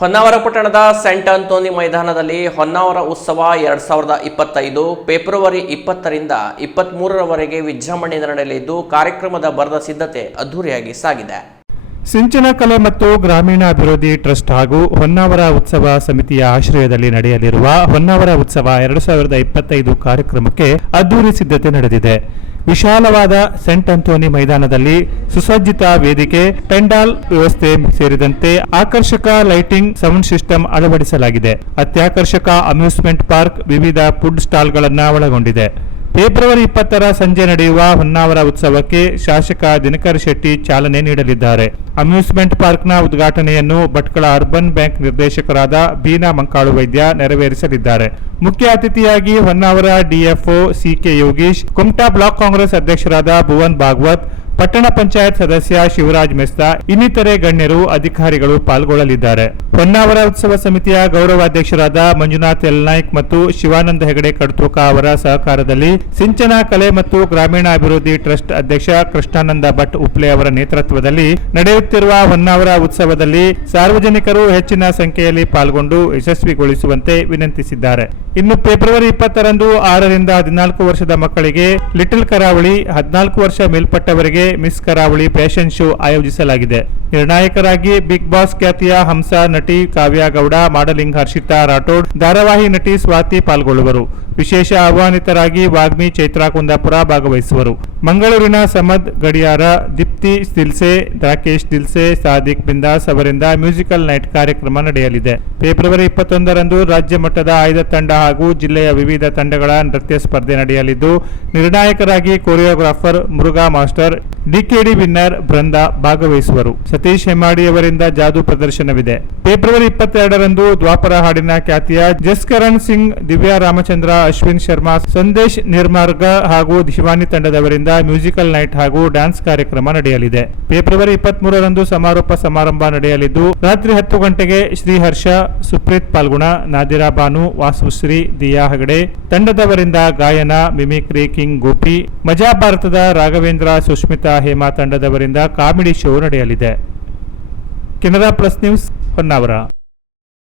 ಹೊನ್ನಾವರ ಪಟ್ಟಣದ scent Anthony ಮೈದಾನದಲ್ಲಿ ಹೊನ್ನಾವರ ಉತ್ಸವ 2025 ಫೆಬ್ರವರಿ 20ರಿಂದ 23ರವರೆಗೆ ವಿಜೃಂಭಣೆಯಿಂದ ನಡೆಯಲಿದ್ದು ಕಾರ್ಯಕ್ರಮದ ಬರದ ಸಿದ್ಧತೆ ಅದ್ದೂರಿಯಾಗಿ ಸಾಗಿದೆ. ಸಿಂಚನ ಕಲೆ ಮತ್ತು ಗ್ರಾಮೀಣಾಭಿವೃದ್ಧಿ ಟ್ರಸ್ಟ್ ಹಾಗೂ ಹೊನ್ನಾವರ ಉತ್ಸವ ಸಮಿತಿಯ ಆಶ್ರಯದಲ್ಲಿ ನಡೆಯಲಿರುವ ಹೊನ್ನಾವರ ಉತ್ಸವ 2025 ಕಾರ್ಯಕ್ರಮಕ್ಕೆ ಅದ್ದೂರಿ ಸಿದ್ಧತೆ ನಡೆದಿದೆ. ವಿಶಾಲವಾದ ಸೆಂಟ್ ಅಂತೋನಿ ಮೈದಾನದಲ್ಲಿ ಸುಸಜ್ಜಿತ ವೇದಿಕೆ, ಪೆಂಡಾಲ್ ವ್ಯವಸ್ಥೆ ಸೇರಿದಂತೆ ಆಕರ್ಷಕ ಲೈಟಿಂಗ್, ಸೌಂಡ್ ಸಿಸ್ಟಮ್ ಅಳವಡಿಸಲಾಗಿದೆ. ಅತ್ಯಾಕರ್ಷಕ ಅಮ್ಯೂಸ್ಮೆಂಟ್ ಪಾರ್ಕ್, ವಿವಿಧ ಫುಡ್ ಸ್ಟಾಲ್ಗಳನ್ನು ಒಳಗೊಂಡಿದೆ. ಫೆಬ್ರವರಿ 20ರ ಸಂಜೆ ನಡೆಯುವ ಹೊನ್ನಾವರ ಉತ್ಸವಕ್ಕೆ ಶಾಸಕ ದಿನಕರ್ ಶೆಟ್ಟಿ ಚಾಲನೆ ನೀಡಲಿದ್ದಾರೆ. ಅಮ್ಯೂಸ್ಮೆಂಟ್ ಪಾರ್ಕ್ನ ಉದ್ಘಾಟನೆಯನ್ನು ಭಟ್ಕಳ ಅರ್ಬನ್ ಬ್ಯಾಂಕ್ ನಿರ್ದೇಶಕರಾದ ಬೀನಾ ಮಂಕಾಳು ವೈದ್ಯ ನೆರವೇರಿಸಲಿದ್ದಾರೆ. ಮುಖ್ಯ ಅತಿಥಿಯಾಗಿ Honnavar DFO C K Yogish, Kumta block Congress ಅಧ್ಯಕ್ಷರಾದ ಭುವನ್ ಭಾಗವತ್, ಪಟ್ಟಣ ಪಂಚಾಯತ್ ಸದಸ್ಯ ಶಿವರಾಜ್ ಮೆಸ್ತಾ ಇನ್ನಿತರೆ ಗಣ್ಯರು, ಅಧಿಕಾರಿಗಳು ಪಾಲ್ಗೊಳ್ಳಲಿದ್ದಾರೆ. ಹೊನ್ನಾವರ ಉತ್ಸವ ಸಮಿತಿಯ ಗೌರವಾಧ್ಯಕ್ಷರಾದ ಮಂಜುನಾಥ್ ಎಲ್ನಾಯ್ಕ್ ಮತ್ತು ಶಿವಾನಂದ ಹೆಗಡೆ ಕಡ್ತೋಕ ಅವರ ಸಹಕಾರದಲ್ಲಿ ಸಿಂಚನ ಕಲೆ ಮತ್ತು ಗ್ರಾಮೀಣಾಭಿವೃದ್ಧಿ ಟ್ರಸ್ಟ್ ಅಧ್ಯಕ್ಷ ಕೃಷ್ಣಾನಂದ ಭಟ್ ಉಪ್ಲೆ ಅವರ ನೇತೃತ್ವದಲ್ಲಿ ನಡೆಯುತ್ತಿರುವ ಹೊನ್ನಾವರ ಉತ್ಸವದಲ್ಲಿ ಸಾರ್ವಜನಿಕರು ಹೆಚ್ಚಿನ ಸಂಖ್ಯೆಯಲ್ಲಿ ಪಾಲ್ಗೊಂಡು ಯಶಸ್ವಿಗೊಳಿಸುವಂತೆ ವಿನಂತಿಸಿದ್ದಾರೆ. ಇನ್ನು ಫೆಬ್ರವರಿ 20ರಂದು 6ರಿಂದ 14 ವರ್ಷದ ಮಕ್ಕಳಿಗೆ ಲಿಟಲ್ ಕರಾವಳಿ, 14 ವರ್ಷ ಮೇಲ್ಪಟ್ಟವರಿಗೆ ಮಿಸ್ ಕರಾವಳಿ ಫ್ಯಾಷನ್ ಶೋ ಆಯೋಜಿಸಲಾಗಿದೆ. ನಿರ್ಣಾಯಕರಾಗಿ ಬಿಗ್ ಬಾಸ್ ಖ್ಯಾತಿಯ ಹಂಸ ನಟಿ ಕಾವ್ಯ ಗೌಡ, ಮಾಡೆಲಿಂಗ್ ಹರ್ಷಿತಾ ರಾಠೋಡ್, ಧಾರಾವಾಹಿ ನಟಿ ಸ್ವಾತಿ ಪಾಲ್ಗೊಳ್ಳುವರು. ವಿಶೇಷ ಆಹ್ವಾನಿತರಾಗಿ ವಾಗ್ಮಿ ಚೈತ್ರಾ ಕುಂದಾಪುರ ಭಾಗವಹಿಸುವರು. ಮಂಗಳೂರಿನ ಸಮದ್ ಗಡಿಯಾರ, ದೀಪ್ತಿ ದಿಲ್ಸೆ, ರಾಕೇಶ್ ದಿಲ್ಸೆ, ಸಾದಿಕ್ ಬಿಂದಾಸ್ ಅವರಿಂದ ಮ್ಯೂಸಿಕಲ್ ನೈಟ್ ಕಾರ್ಯಕ್ರಮ ನಡೆಯಲಿದೆ. ಫೆಬ್ರವರಿ 21ರಂದು ರಾಜ್ಯ ಮಟ್ಟದ ಆಯ್ದ ತಂಡ ಹಾಗೂ ಜಿಲ್ಲೆಯ ವಿವಿಧ ತಂಡಗಳ ನೃತ್ಯ ಸ್ಪರ್ಧೆ ನಡೆಯಲಿದ್ದು, ನಿರ್ಣಾಯಕರಾಗಿ choreographer Murugha master, DKD winner Brinda ಭಾಗವಹಿಸುವರು. ಸತೀಶ್ ಹೆಮ್ಮಾಡಿ ಅವರಿಂದ ಜಾದೂ ಪ್ರದರ್ಶನವಿದೆ. ಫೆಬ್ರವರಿ 22ರಂದು ದ್ವಾಪರ ಹಾಡಿನ ಖ್ಯಾತಿಯ ಜಸ್ಕರಣ್ ಸಿಂಗ್, ದಿವ್ಯಾ ರಾಮಚಂದ್ರ, ಅಶ್ವಿನ್ ಶರ್ಮಾ, ಸಂದೇಶ್ ನಿರ್ಮಾರ್ಗ ಹಾಗೂ ಶಿವಾನಿ ತಂಡದವರಿಂದ ಮ್ಯೂಸಿಕಲ್ ನೈಟ್ ಹಾಗೂ ಡ್ಯಾನ್ಸ್ ಕಾರ್ಯಕ್ರಮ ನಡೆಯಲಿದೆ. ಫೆಬ್ರವರಿ 23ರಂದು ಸಮಾರೋಪ ಸಮಾರಂಭ ನಡೆಯಲಿದ್ದು, ರಾತ್ರಿ 10 ಗಂಟೆಗೆ ಶ್ರೀಹರ್ಷ, ಸುಪ್ರೀತ್ ಪಾಲ್ಗುಣ, ನಾದಿರಾ ಬಾನು, ವಾಸುಶ್ರೀ, ದಿಯಾ ಹೆಗಡೆ ತಂಡದವರಿಂದ ಗಾಯನ, ಮಿಮಿಕ್ರಿ ಕಿಂಗ್ ಗೋಪಿ, ಮಜಾ ಭಾರತದ ರಾಘವೇಂದ್ರ, ಸುಷ್ಮಿತಾ ಹೇಮಾ ತಂಡದವರಿಂದ ಕಾಮಿಡಿ ಶೋ ನಡೆಯಲಿದೆ. Canara plus news, Honnavar.